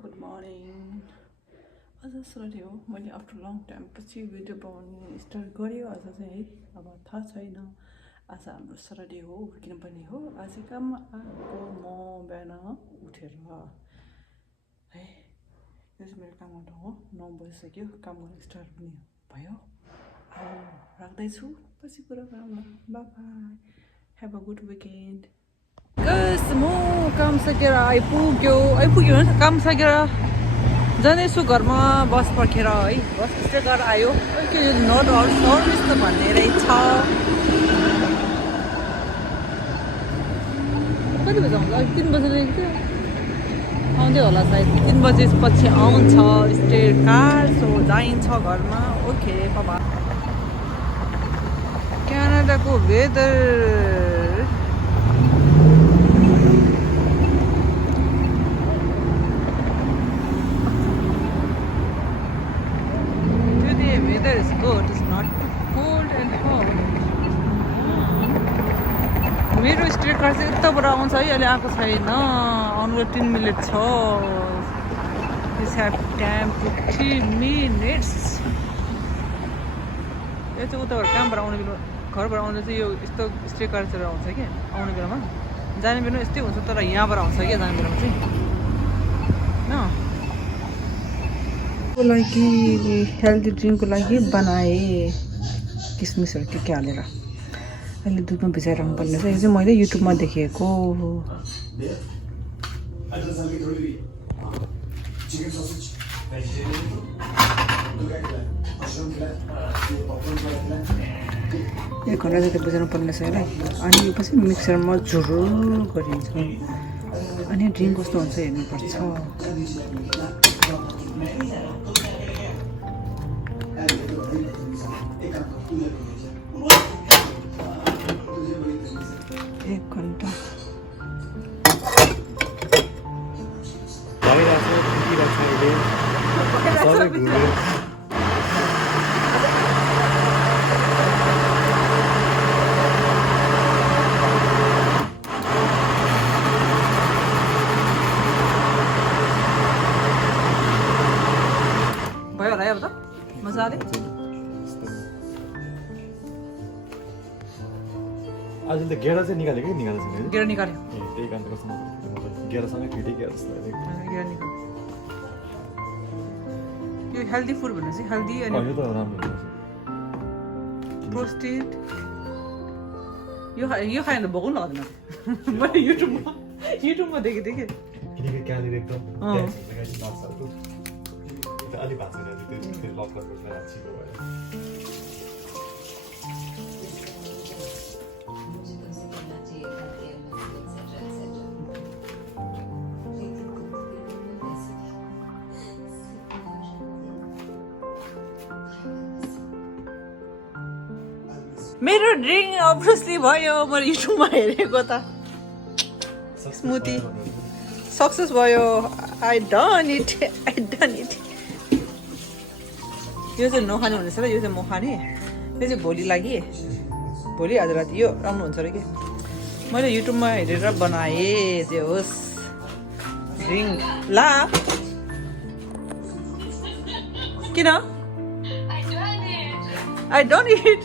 Good morning आज Sunday हो मैले आफ्टर लङ टाइम पछि भिडियो बनाउनु स्टार्ट गरेँ आज चाहिँ है अब थाहा छैन आज हाम्रो सन्डे हो किनभने हो आज काममा आएको म बिहान उठेर है यो चाहिँ मेरो काम गर्नु हो 9 बजिसक्यो काम गर्न स्टार्ट पनि भयो अब राख्दैछु पछि कुरा गरौँला by by have a good weekend Guys, म काम सकेर आइपुग्यो काम सकेर जाँदैछु घरमा बस पर्खेर है बस स्टे गरेर आयो के यो नट अल सर्भिस त भन्ने रहेछ कति बजी आउँछ 3 बजी आउँदै होला सायद 3 बजेपछि आउँछ स्टे कार सो जाइन्छ घरमा ओके बाबा क्यानाडाको weather is good, it's not too cold and hot. मेरो स्टे कार चाहिँ यताबाट आउँछ है अहिले आएको छैन आउनु 3 मिनट छ दिस हेभ टाइम 15 मिनट्स यो चाहिँ उताबाट कामबाट आउने बेला घरबाट आउँदा चाहिँ यो यस्तो स्टे कार चाहिँ आउँछ कि आउने बेलामा जाने बेलामा यस्तै हुन्छ तर यहाँबाट आउँछ क्या जाने बेलामा चाहिँ न को लागि हेल्दी ड्रिङ्कको लागि बनाएँ किसमिसहरू के हालेर अहिले दुधमा भिजाइराख्नु पर्ने रहेछ यो चाहिँ मैले युट्युबमा देखेको एक घन्टा जति बुझाउनु पर्ने छ होइन अनि यो पछि मिक्सरमा झुरो गरिन्छ अनि ड्रिङ्क कस्तो हुन्छ हेर्नुपर्छ एक घन्टा भयो होला है अब त मजाले आज त गेडा चाहिँ निकाल्यो कि निकाल्छ नि गेडा निकाल्यो त्यही कारण कस्तो मजाले गेडासँगै फिटै गेडा जस्तो लाग्यो गेडा निकाल्यो यो हेल्दी फुड भन्ने चाहिँ हेल्दी अनि यो त राम्रो हुन्छ प्रोस्टेट यो खायो भने त भोग्नु लाग्दैन मैले युट्युबमा देखेँ किनकि क्यालोरी एकदम नक्सलको अलि भएको छैन त्यो लक गर्नुपर्छ राखिको भएर मेरो ड्रिङ्क अभियसली भयो मैले युट्युबमा हेरेको त स्मुदी सक्सेस भयो आई डन इट यो चाहिँ नखाने हुनेछ र यो चाहिँ म खाने यो चाहिँ भोलि लागि भोलि आज राति यो राम्रो हुन्छ अरे कि मैले युट्युबमा हेरेर बनाएँ जे होस् ड्रिङ्क ला किन I don't it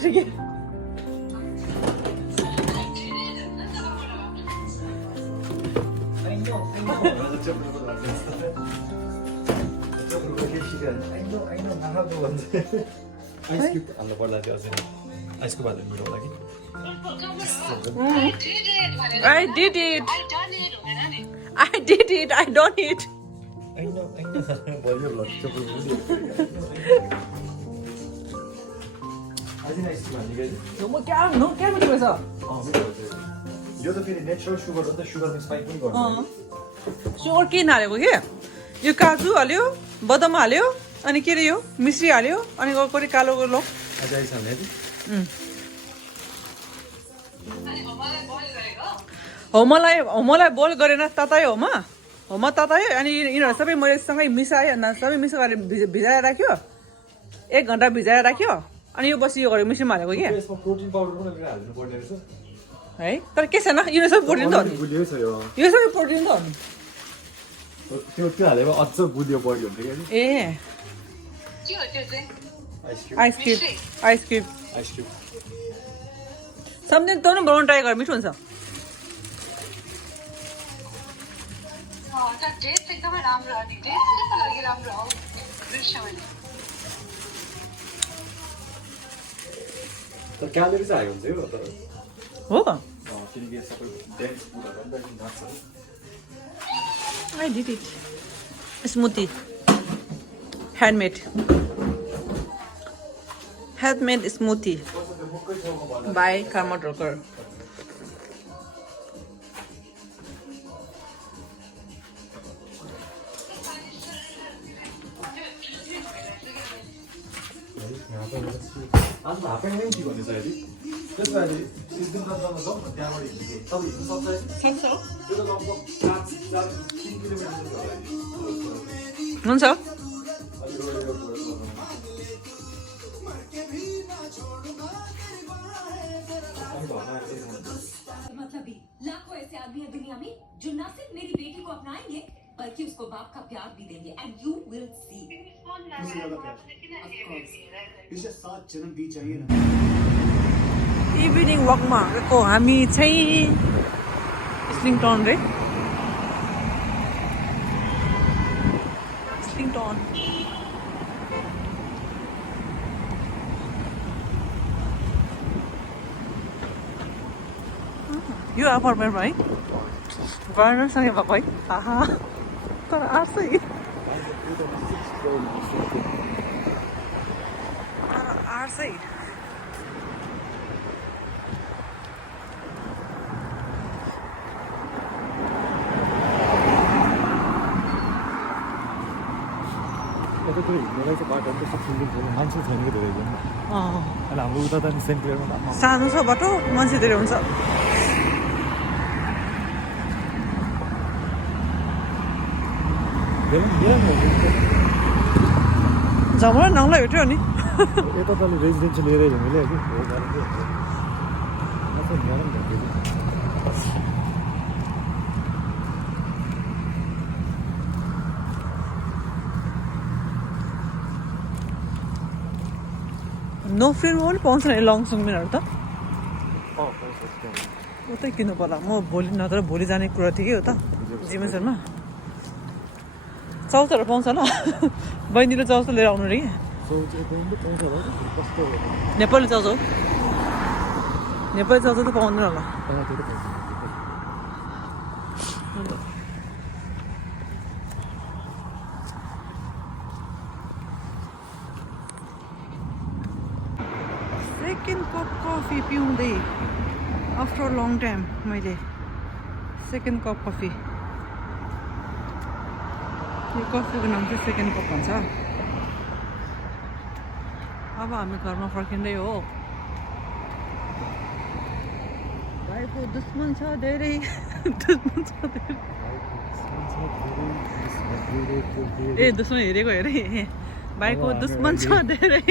ice cube हाल्नु पर्ला त्यो अझै आइस क्युब हाल्नु मिठो होला कि I did it. I don't eat. I know. भयो ल चप्पल अझै आइस क्युब हाल्नु गयो म क्या मिठो रहेछ यो त फेरि नेचुरल सुगर हो त सुगरको स्पाइक पनि गर्छ सुगर के हालेको के यो काजु हाल्यो बदाम हाल्यो अनि के अरे यो मिश्री हाल्यो अनि कति कालो लो अझै आइस हाल्ने होमलाई बोइल गरेन ततायो होमा ततायो अनि यिनीहरू सबै मैले सँगै मिसाएँ अनि सबै मिसाएर भिजाएर राख्यो 1 घन्टा भिजाएर राख्यो अनि यो बसी यो गरेको मिश्रीमा हालेको के यसमा प्रोटिन पाउडर पनि हाल्नु पर्ने रहेछ है तर के छैन यो सबै प्रोटिन त हो यो सबै प्रोटिन त हो त्यो हालेको अझ बुझ्यो बढ्यो हुन्थ्यो क्या ए ice cube ice cube ice cube सम्झिन तँ पनि बनाउनु ट्राई गर मिठो हुन्छ टेस्ट एकदमै राम्रो अनि टेस्टको लागि राम्रो हो दृश्यमा तर क्यालोरी चाहिँ हाई हुन्छ यो तर हो किनकि सबै डेन्स फुडहरू पनि त नाच्छ I did it. Smoothie. Handmade. Handmade smoothie. By Karma Drucker. आज हाफै नै के भन्ने छ अहिले त्यसमा अहिले सिक्किम जानु जाउँ न त्यहाँबाट हिँड्नु तपाईँ हिँड्नु सक्छ सक्छ त्यो त लगभग 3 किलोमिटर जस्तो होला हुन्छ अलि रोड मतलब लाखों ऐसे आदमी है दुनिया में जो न सिर्फ मेरी बेटी को अपनाएंगे बल्कि उसको बाप का प्यार भी देंगे and you will see evening वकमा गएको हामी चाहिँ इस्लिङटन रे इस्लिङटन यो अपार्टमेन्टमा है गर्नसँगै भएको है आहा तर आर्छ है आर्छ है त्यो हिँड्नेलाई चाहिँ बाटो त्यस्तो ठुलो छैन मान्छे छैन कि धेरै जन अनि हाम्रो उता त सेन्ट क्लियरमा सानो छ बाटो मान्छे धेरै हुन्छ झमरा नाउँलाई भेट्यो नि यता त अलि रेजिडेन्सियल एरिया झमेले कि नो फ्रेन्डमा पनि पाउँछ नि लङ सुङमिनहरू त उतै किन्नु पर्ला म भोलि नत्र भोलि जाने कुरा थियो कि उता जिमेसनमा चाउचाहरू पाउँछ ल बहिनीले चाउचा लिएर आउनु रे नेपाली चाउचा हो नेपाली चाउचा त पाउँदैन होला सेकेन्ड कप कफी पिउँदै आफ्टर लङ टाइम मैले सेकेन्ड कप कफी यो कफीको नाम चाहिँ सेकेन्ड कप भन्छ अब हामी घरमा फर्किँदै हो भाइको दुश्मन छ धेरै दुश्मन छ धेरै ए दुश्मन हेरेको हेरे भाइको दुश्मन छ धेरै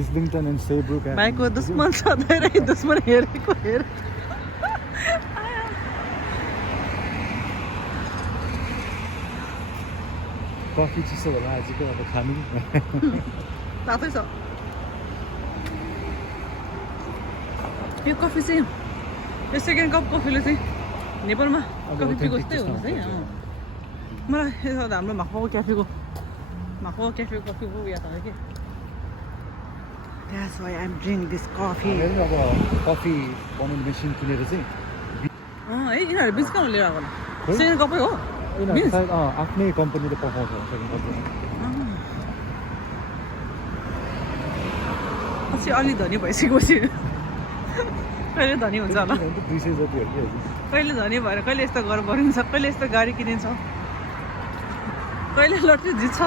इस्लिङटन एन्ड सेब्रुक भाइको दुश्मन छ धेरै दुश्मन हेरेको हेरे कफी चिसो होला आजको अब खानु तातै छ यो कफी चाहिँ यो सेकेन्ड कप कफीले चाहिँ नेपालमा कफी पिएको जस्तै हुन्छ है मलाई यो हाम्रो माखुवाको क्याफेको कफीको याद आयो कि That's why I'm drinking this coffee. अब कफी बनाउने मेसिन किनेर चाहिँ है यिनीहरू बिच कहाँ लिएर आएको सेकेन्ड कपै हो सायद आफ्नै कम्पनीले पकाउँछ सेकेन्ड कपी पछि अलि धनी भइसकेपछि कहिले धनी हुन्छ होला 200 जति हो कि कहिले धनी भएर कहिले यस्तो घर बनिन्छ कहिले यस्तो गाडी किनिन्छ कहिले लट्ठी जित्छ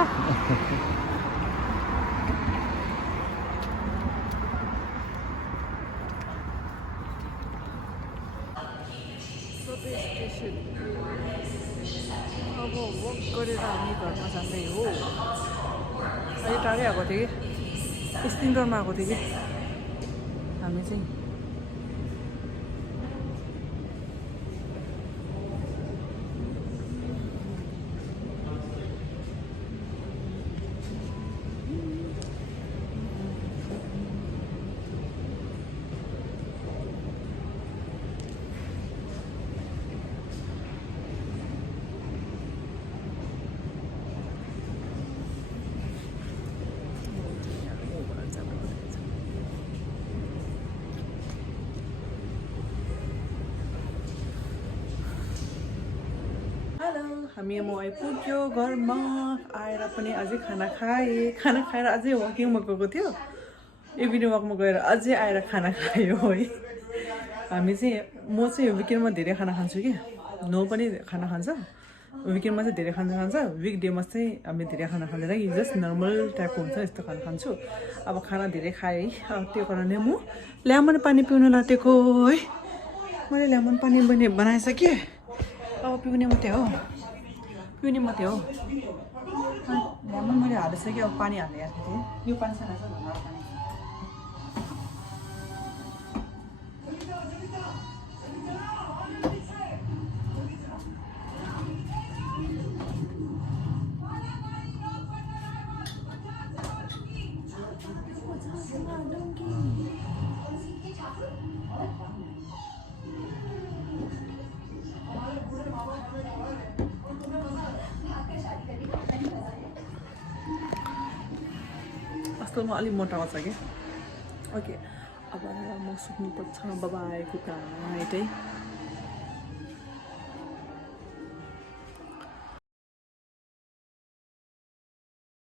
अब वक गरेर हामी घरमा जाँदै हो अहिले टाढै आएको थियो कि स्टिङरमा आएको थियो कि हामी चाहिँ हामी म आइपुग्यो घरमा आएर पनि अझै खाना खाएर अझै वकिङमा गएको थियो इभिनिङ वकमा गएर अझै आएर खाना खायो है हामी चाहिँ म चाहिँ विकेन्डमा धेरै खाना खान्छु कि नो पनि खाना खान्छ विकेन्डमा चाहिँ धेरै खाना खान्छ विकडेमा चाहिँ हामी धेरै खाना खाँदैन कि जस्ट नर्मल टाइपको हुन्छ यस्तो खाना खान्छु अब खाना धेरै खाएँ त्यो कारणले म लेमन पानी पिउनु लागेको है मैले लेमन पानी पनि बनाइसकेँ अब पिउने मात्रै हो लेमन मैले हालिसकेँ अब पानी हालेर थिएँ यो पानी छैन पानी अस्तलमा अलिक मोटाएको छ कि ओके अब म सुत्नुपर्छ बाबाई गुड नाइट है